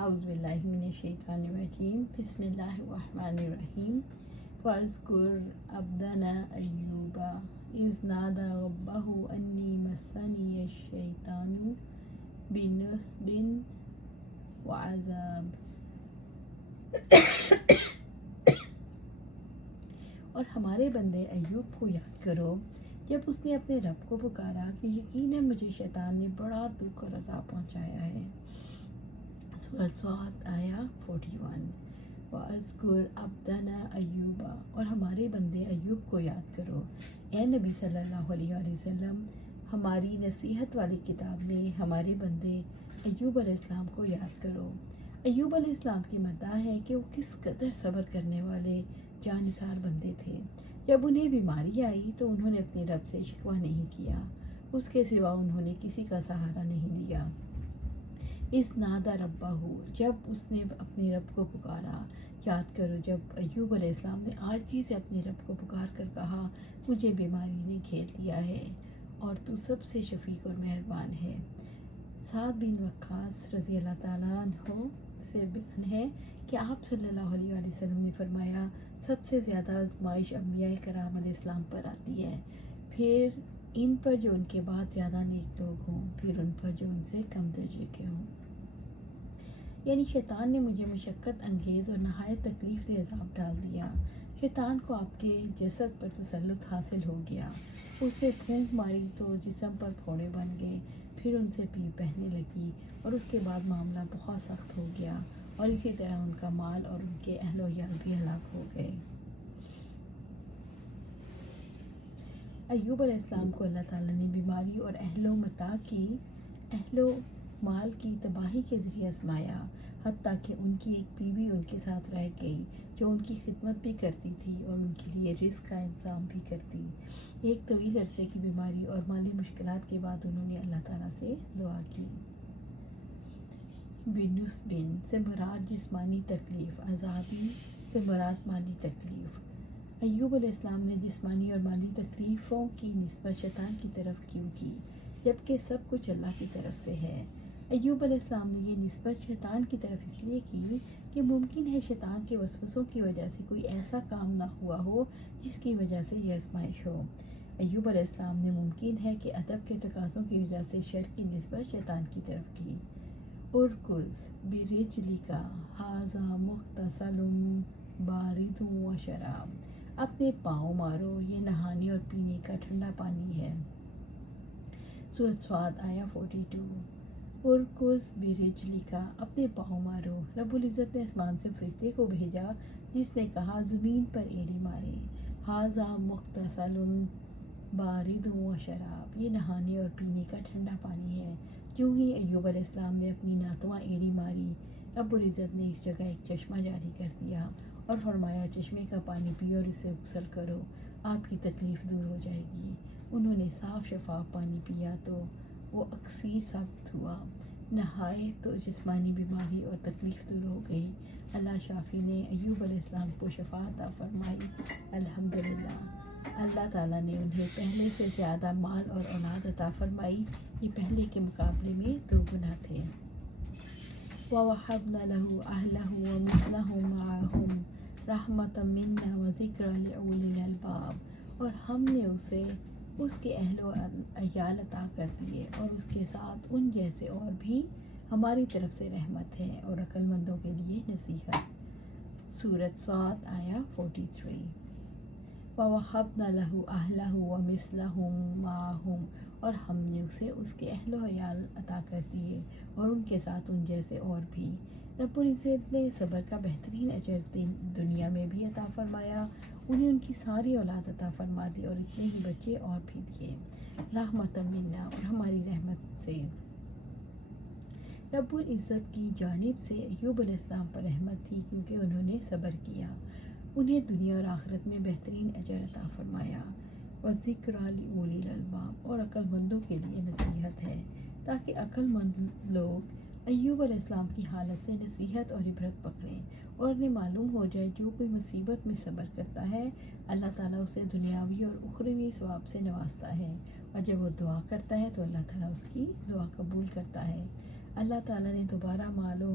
اعوذ باللہ من الشیطان الرجیم بسم اللہ الرحمن الرحیم واذکر عبدنا ایوب اذ نادى ربہ انی مسنی الشیطان بنصب وعذاب۔ اور ہمارے بندے ایوب کو یاد کرو جب اس نے اپنے رب کو پکارا کہ یقیناً مجھے شیطان نے بڑا دکھ اور عذاب پہنچایا ہے۔ سورۃ صاد آیا 41۔ وَاذْكُرْ عَبْدَنَا ایوب، اور ہمارے بندے ایوب کو یاد کرو۔ اے نبی صلی اللہ علیہ وآلہ وسلم، ہماری نصیحت والی کتاب میں ہمارے بندے ایوب علیہ السلام کو یاد کرو۔ ایوب علیہ السلام کی مدح ہے کہ وہ کس قدر صبر کرنے والے جانثار بندے تھے۔ جب انہیں بیماری آئی تو انہوں نے اپنے رب سے شکوہ نہیں کیا، اس کے سوا انہوں نے کسی کا سہارا نہیں لیا۔ اس نادى ربہ، جب اس نے اپنے رب کو پکارا۔ یاد کرو جب ایوب علیہ السلام نے عاجزی سے اپنے رب کو پکار کر کہا مجھے بیماری نے گھیر لیا ہے اور تو سب سے شفیق اور مہربان ہے۔ سعد بن وقاص رضی اللہ تعالیٰ عنہ سے بیان ہے کہ آپ صلی اللہ علیہ وآلہ وسلم نے فرمایا سب سے زیادہ آزمائش انبیاء کرام علیہ السلام پر آتی ہے، پھر ان پر جو ان کے بعد زیادہ نیک لوگ ہوں، پھر ان پر جو ان سے کم درجے کے ہوں۔ یعنی شیطان نے مجھے مشقت انگیز اور نہایت تکلیف دہ عذاب ڈال دیا۔ شیطان کو آپ کے جسد پر تسلط حاصل ہو گیا، اس نے پھونک ماری تو جسم پر پھوڑے بن گئے، پھر ان سے پیپ بہنے لگی اور اس کے بعد معاملہ بہت سخت ہو گیا، اور اسی طرح ان کا مال اور ان کے اہل و عیال بھی ہلاک ہو گئے۔ ایوب علیہ السلام کو اللہ تعالیٰ نے بیماری اور اہل و مال کی تباہی کے ذریعے آزمایا، حتیٰ کہ ان کی ایک بیوی ان کے ساتھ رہ گئی جو ان کی خدمت بھی کرتی تھی اور ان کے لیے رزق کا انتظام بھی کرتی۔ ایک طویل عرصے کی بیماری اور مالی مشکلات کے بعد انہوں نے اللہ تعالیٰ سے دعا کی۔ بنصب سے مراد جسمانی تکلیف، عذابی سے مراد مالی تکلیف۔ ایوب علیہ السلام نے جسمانی اور مالی تکلیفوں کی نسبت شیطان کی طرف کیوں کی، جبکہ سب کچھ اللہ کی طرف سے ہے؟ ایوب علیہ السلام نے یہ نسبت شیطان کی طرف اس لیے کی کہ ممکن ہے شیطان کے وسوسوں کی وجہ سے کوئی ایسا کام نہ ہوا ہو جس کی وجہ سے یہ آزمائش ہو۔ ایوب علیہ السلام نے ممکن ہے کہ ادب کے تقاضوں کی وجہ سے شر کی نسبت شیطان کی طرف کی۔ ارکض برجلک ھذا مغتسل بارد وشراب، اپنے پاؤں مارو، یہ نہانے اور پینے کا ٹھنڈا پانی ہے۔ سورۃ صاد آیا 42۔ ارکض برجلک، اپنے پاؤں مارو۔ رب العزت نے آسمان سے فرشتے کو بھیجا جس نے کہا زمین پر ایڑی مارے۔ ھذا مغتسل بارد وشراب، یہ نہانے اور پینے کا ٹھنڈا پانی ہے۔ جو ہی ایوب علیہ السلام نے اپنی ناتواں ایڑی ماری، رب العزت نے اس جگہ ایک چشمہ جاری کر دیا اور فرمایا چشمے کا پانی پیو اور اسے غسل کرو، آپ کی تکلیف دور ہو جائے گی۔ انہوں نے صاف شفاف پانی پیا تو وہ اکسیر ثابت ہوا، نہائے تو جسمانی بیماری اور تکلیف دور ہو گئی۔ اللہ شافی نے ایوب علیہ السلام کو شفا عطا فرمائی، الحمدللہ۔ اللہ تعالیٰ نے انہیں پہلے سے زیادہ مال اور اولاد عطا فرمائی، یہ پہلے کے مقابلے میں 2 گنا تھے۔ وَوَهَبْنَا لَهُ أَهْلَهُ وَمِثْلَهُم مَّعَهُمْ رَحْمَةً مِنَّا وَذِكْرَىٰ لِأُولِي الْأَلْبَابِ، اور ہم نے اسے اس کے اہل و عیال عطا کر دیے اور اس کے ساتھ ان جیسے اور بھی ہماری طرف سے رحمت ہے اور عقل مندوں کے لیے نصیحت۔ سورۃ صاد آیا 43۔ وَوَهَبْنَا لَهُ أَهْلَهُ وَمِثْلَهُم مَّعَهُمْ، اور ہم نے اسے اس کے اہل و عیال عطا کر دیے اور ان کے ساتھ ان جیسے اور بھی۔ رب العزت نے صبر کا بہترین اجر دنیا میں بھی عطا فرمایا، انہیں ان کی ساری اولاد عطا فرما دی اور اتنے ہی بچے اور بھی دیے، رحمت منا، اور ہماری رحمت سے۔ رب العزت کی جانب سے ایوب علیہ السلام پر رحمت تھی کیونکہ انہوں نے صبر کیا، انہیں دنیا اور آخرت میں بہترین اجر عطا فرمایا۔ وَذِكْرَىٰ لِأُولِي الْأَلْبَابِ، اور عقل مندوں کے لیے نصیحت ہے تاکہ عقل مند لوگ ایوب علیہ السلام کی حالت سے نصیحت اور عبرت پکڑیں اور انہیں معلوم ہو جائے جو کوئی مصیبت میں صبر کرتا ہے اللہ تعالیٰ اسے دنیاوی اور اخروی ثواب سے نوازتا ہے، اور جب وہ دعا کرتا ہے تو اللہ تعالیٰ اس کی دعا قبول کرتا ہے۔ اللہ تعالیٰ نے دوبارہ مال و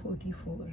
44।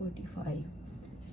45।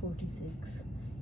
46।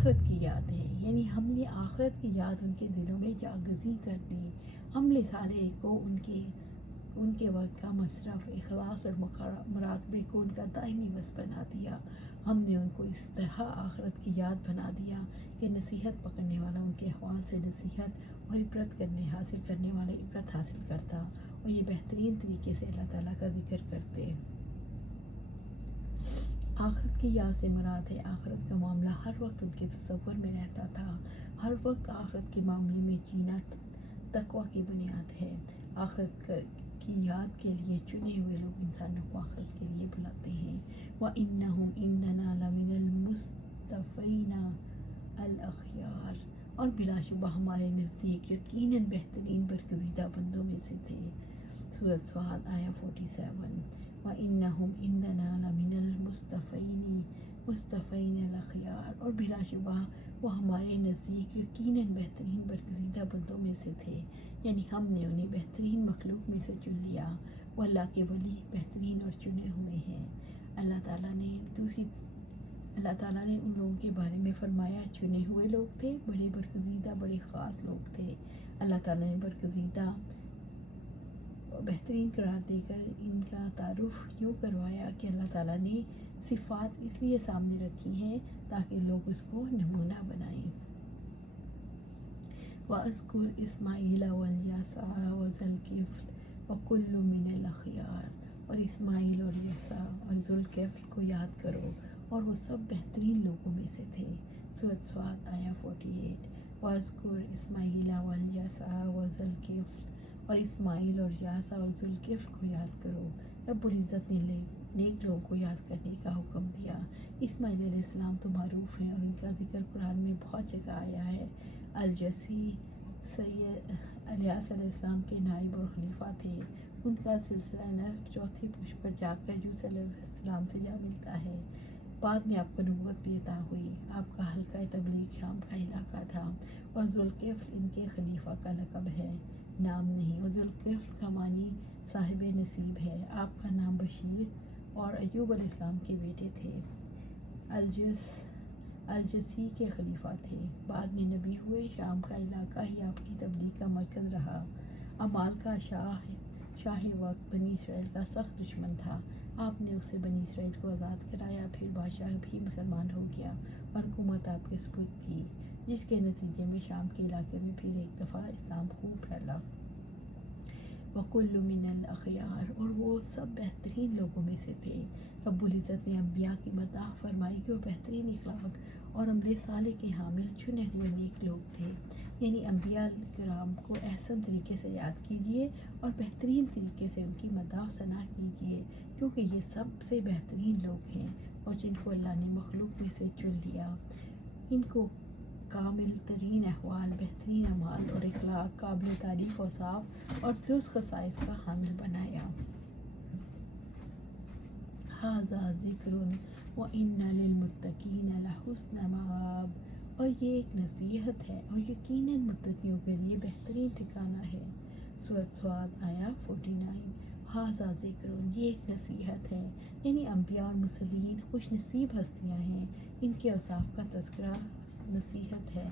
آخرت کی یاد ہے، یعنی ہم نے آخرت کی یاد ان کے دلوں میں جاگزی کر دی. عمل صالح کو ان کے وقت کا مصرف، اخلاص اور مراقبے کو ان کا دائمی بس بنا دیا. ہم نے ان کو اس طرح آخرت کی یاد بنا دیا کہ نصیحت پکڑنے والا ان کے احوال سے نصیحت اور عبرت حاصل کرنے والا عبرت حاصل کرتا، اور یہ بہترین طریقے سے اللہ تعالیٰ کا ذکر کرتے. آخرت کی یاد سے مراد ہے آخرت کا معاملہ ہر وقت ان کے تصور میں رہتا تھا. ہر وقت آخرت کے معاملے میں جینا تقویٰ کی بنیاد ہے. آخرت کی یاد کے لیے چنے ہوئے لوگ انسانوں کو آخرت کے لیے بلاتے ہیں. وَإِنَّهُمْ عِندَنَا لَمِنَ الْمُصْطَفَيْنَ الْأَخْيَارِ، اور بلا شبہ ہمارے نزدیک یقیناً بہترین برگزیدہ بندوں میں سے تھے. سورۃ صاد آیا 47. وَإِنَّهُمْ عِندَنَا لَمِنَ الْمُصْطَفَيْنَ الْأَخْيَارِ، اور بلا شبہ وہ ہمارے نزدیک یقیناً بہترین برگزیدہ بندوں میں سے تھے، یعنی ہم نے انہیں بہترین مخلوق میں سے چن لیا. وہ اللہ کے ولی بہترین اور چنے ہوئے ہیں. اللہ تعالیٰ نے ان لوگوں کے بارے میں فرمایا چنے ہوئے لوگ تھے، بڑے برگزیدہ بڑے خاص لوگ تھے. اللہ تعالیٰ نے برگزیدہ بہترین قرار دے کر ان کا تعارف یوں کروایا کہ اللہ تعالیٰ نے صفات اس لیے سامنے رکھی ہیں تاکہ لوگ اس کو نمونہ بنائیں. وَأَذْكُرْ إِسْمَاعِيلَ وَالْيَسَعَ وَذَا الْكِفْلِ وَكُلٌّ مِّنَ الْأَخْيَارِ، اور اسماعیل اور یسع اور ذوالکفل کو یاد کرو، اور وہ سب بہترین لوگوں میں سے تھے. سورۃ صاد آیا 48. وَأَذْكُرْ إِسْمَاعِيلَ وَالْيَسَعَ وَذَا الْكِفْلِ، اور اسماعیل اور یاسع اور ذوالکفل کو یاد کرو. رب العزت نے نیک لوگوں کو یاد کرنے کا حکم دیا. اسماعیل علیہ السلام تو معروف ہیں اور ان کا ذکر قرآن میں بہت جگہ آیا ہے. الجسی سید الیاس علیہ السلام کے نائب اور خلیفہ تھے. ان کا سلسلہ نسب چوتھی پشت پر جا کر یوسف علیہ السلام سے جا ملتا ہے. بعد میں آپ کو نبوت بھی عطا ہوئی. آپ کا حلقہ تبلیغ شام کا علاقہ تھا، اور ذوالکفل ان کے خلیفہ کا لقب ہے، نام نہیں. اور ذوالکفل کا معنی صاحب نصیب ہے. آپ کا نام بشیر اور ایوب علیہ السلام کے بیٹے تھے. الجسی کے خلیفہ تھے، بعد میں نبی ہوئے. شام کا علاقہ ہی آپ کی تبلیغ کا مرکز رہا. امال کا شاہ وقت بنی اسرائیل کا سخت دشمن تھا. آپ نے اسے بنی اسرائیل کو آزاد کرایا، پھر بادشاہ بھی مسلمان ہو گیا اور حکومت آپ کے سپرد کی، جس کے نتیجے میں شام کے علاقے میں پھر ایک دفعہ اسلام خوب پھیلا. وَكُلُّ مِنَ الْأَخْيَارِ، اور وہ سب بہترین لوگوں میں سے تھے. رب العزت نے انبیاء کی مدح فرمائی کہ وہ بہترین اخلاق اور عمل صالح کے حامل چنے ہوئے نیک لوگ تھے. یعنی انبیاء کرام کو احسن طریقے سے یاد کیجئے اور بہترین طریقے سے ان کی مدح و ثنا کیجئے، کیونکہ یہ سب سے بہترین لوگ ہیں اور جن کو اللہ نے مخلوق میں سے چن لیا. ان کو کامل ترین احوال، بہترین اعمال اور اخلاق، قابل تعریف اوصاف اور درست خصائص کا حامل بنایا. ھذا ذکر وَإِنَّ لِلْمُتَّقِينَ لَحُسْنَ مَآب، اور یہ ایک نصیحت ہے اور یقیناً متقیوں کے لیے بہترین ٹھکانہ ہے. سورۃ صاد آیا 49. ھذا ذکر، یہ ایک نصیحت ہے، یعنی انبیاء اور مرسلین خوش نصیب ہستیاں ہیں. ان کے اوصاف کا تذکرہ نصیحت ہے.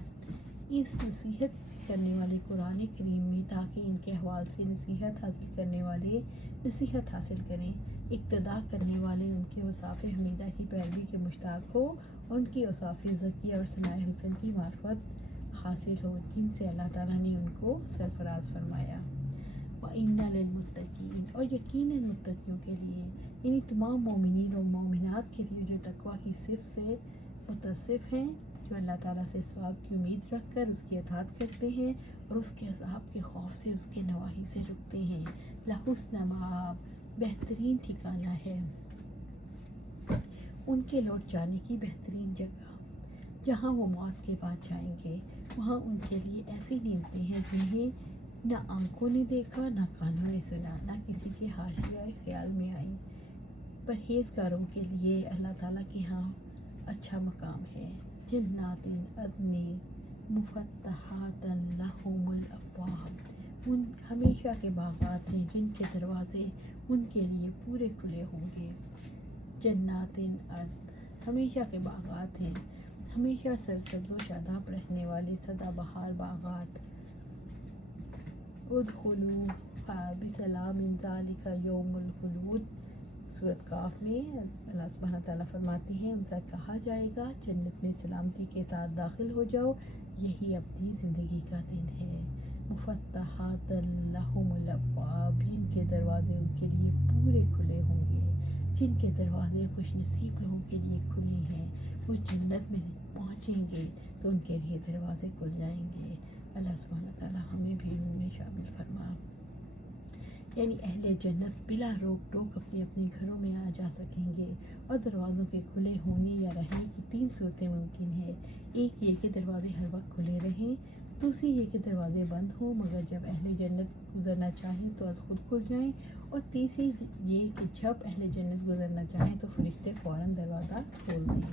اس نصیحت کرنے والے قرآن کریم میں تاکہ ان کے احوال سے نصیحت حاصل کرنے والے نصیحت حاصل کریں، اقتداء کرنے والے ان کے اوصاف حمیدہ کی پیروی کے مشتاق ہو اور ان کی اوصاف ذکیہ اور ثناء حسن کی معرفت حاصل ہو، جن سے اللہ تعالیٰ نے ان کو سرفراز فرمایا. وَإِنَّ لِلْمُتَّقِينَ، اور یقیناً متقیوں کے لیے، یعنی تمام مومنین اور مومنات کے لیے جو تقویٰ کی صفت سے متصف ہیں، جو اللہ تعالیٰ سے ثواب کی امید رکھ کر اس کی اطاعت کرتے ہیں اور اس کے عذاب کے خوف سے اس کے نواہی سے رکتے ہیں. لحسن مآب، بہترین ٹھکانہ ہے، ان کے لوٹ جانے کی بہترین جگہ، جہاں وہ موت کے بعد جائیں گے. وہاں ان کے لیے ایسی نعمتیں ہیں جنہیں نہ آنکھوں نے دیکھا، نہ کانوں نے سنا، نہ کسی کے حاشیہ خیال میں آئی. پرہیزگاروں کے لیے اللہ تعالیٰ کے ہاں اچھا مقام ہے. جنات عدن مفتحات لہم الابواب، ان ہمیشہ کے باغات ہیں جن کے دروازے ان کے لیے پورے کھلے ہوں گے. جنات عدن، ہمیشہ کے باغات ہیں ہمیشہ سرسبز و شاداب رہنے والے سدا بہار باغات، ادخلوا بسلام ذالک یوم الخلود، سورۃ کاف میں اللہ سبحانہ تعالیٰ فرماتے ہیں ان سے کہا جائے گا جنت میں سلامتی کے ساتھ داخل ہو جاؤ، یہی اپنی زندگی کا دن ہے۔ مفتحات لہم الابواب، جن کے دروازے ان کے لیے پورے کھلے ہوں گے، جن کے دروازے خوش نصیب لوگوں کے لیے کھلے ہیں، وہ جنت میں پہنچیں گے تو ان کے لیے دروازے کھل جائیں گے۔ اللہ سبحانہ تعالیٰ ہمیں بھی ان میں شامل فرما، یعنی اہل جنت بلا روک ٹوک اپنے اپنے گھروں میں آ جا سکیں گے۔ اور دروازوں کے کھلے ہونے یا رہنے کی 3 صورتیں ممکن ہے۔ ایک یہ کہ دروازے ہر وقت کھلے رہیں، دوسری یہ کہ دروازے بند ہوں مگر جب اہل جنت گزرنا چاہیں تو از خود کھل جائیں، اور تیسری یہ کہ جب اہل جنت گزرنا چاہیں تو فرشتے فوراً دروازہ کھول دیں۔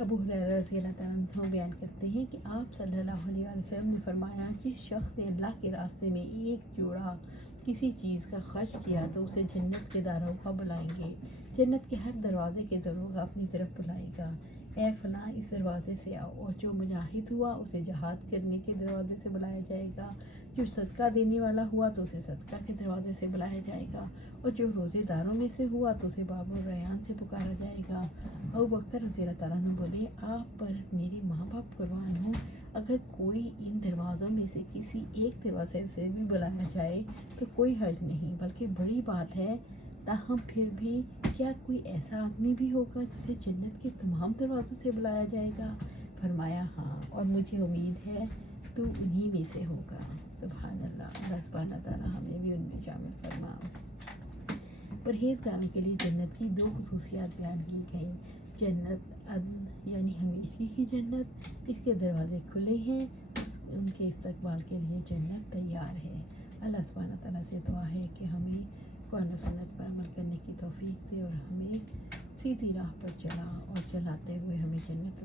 ابو ہریرہ رضی اللہ تعالیٰ عنہ بیان کرتے ہیں کہ آپ صلی اللہ علیہ وسلم نے فرمایا، جس شخص نے اللہ کے راستے میں ایک جوڑا کسی چیز کا خرچ کیا تو اسے جنت کے داروغہ بلائیں گے، جنت کے ہر دروازے کے داروغہ اپنی طرف بلائے گا، اے فلاں اس دروازے سے آؤ، اور جو مجاہد ہوا اسے جہاد کرنے کے دروازے سے بلایا جائے گا، جو صدقہ دینے والا ہوا تو اسے صدقہ کے دروازے سے بلایا جائے گا، اور جو روزے داروں میں سے ہوا تو اسے باب الریان سے پکارا جائے گا۔ ابو بکر رضی اللہ تعالیٰ عنہ بولے، آپ پر میرے ماں باپ قربان ہوں، اگر کوئی ان دروازوں میں سے کسی ایک دروازے سے بھی بلایا جائے تو کوئی حرج نہیں، بلکہ بڑی بات ہے، تاہم پھر بھی کیا کوئی ایسا آدمی بھی ہوگا جسے جنت کے تمام دروازوں سے بلایا جائے گا؟ فرمایا ہاں، اور مجھے امید ہے تو انہی میں سے ہوگا۔ سبحان اللہ، اللہ سبحانہ تعالیٰ ہمیں بھی ان میں شامل فرما۔ پرہیزگاروں کے لیے جنت کی 2 خصوصیات بیان کی گئیں، جنت عدن یعنی ہمیشہ کی جنت، اس کے دروازے کھلے ہیں، ان کے استقبال کے لیے جنت تیار ہے۔ اللہ سبحانہ تعالیٰ سے دعا ہے کہ ہمیں قرآن و سنت پر عمل کرنے کی توفیق دے اور ہمیں سیدھی راہ پر چلا اور چلاتے ہوئے ہمیں جنت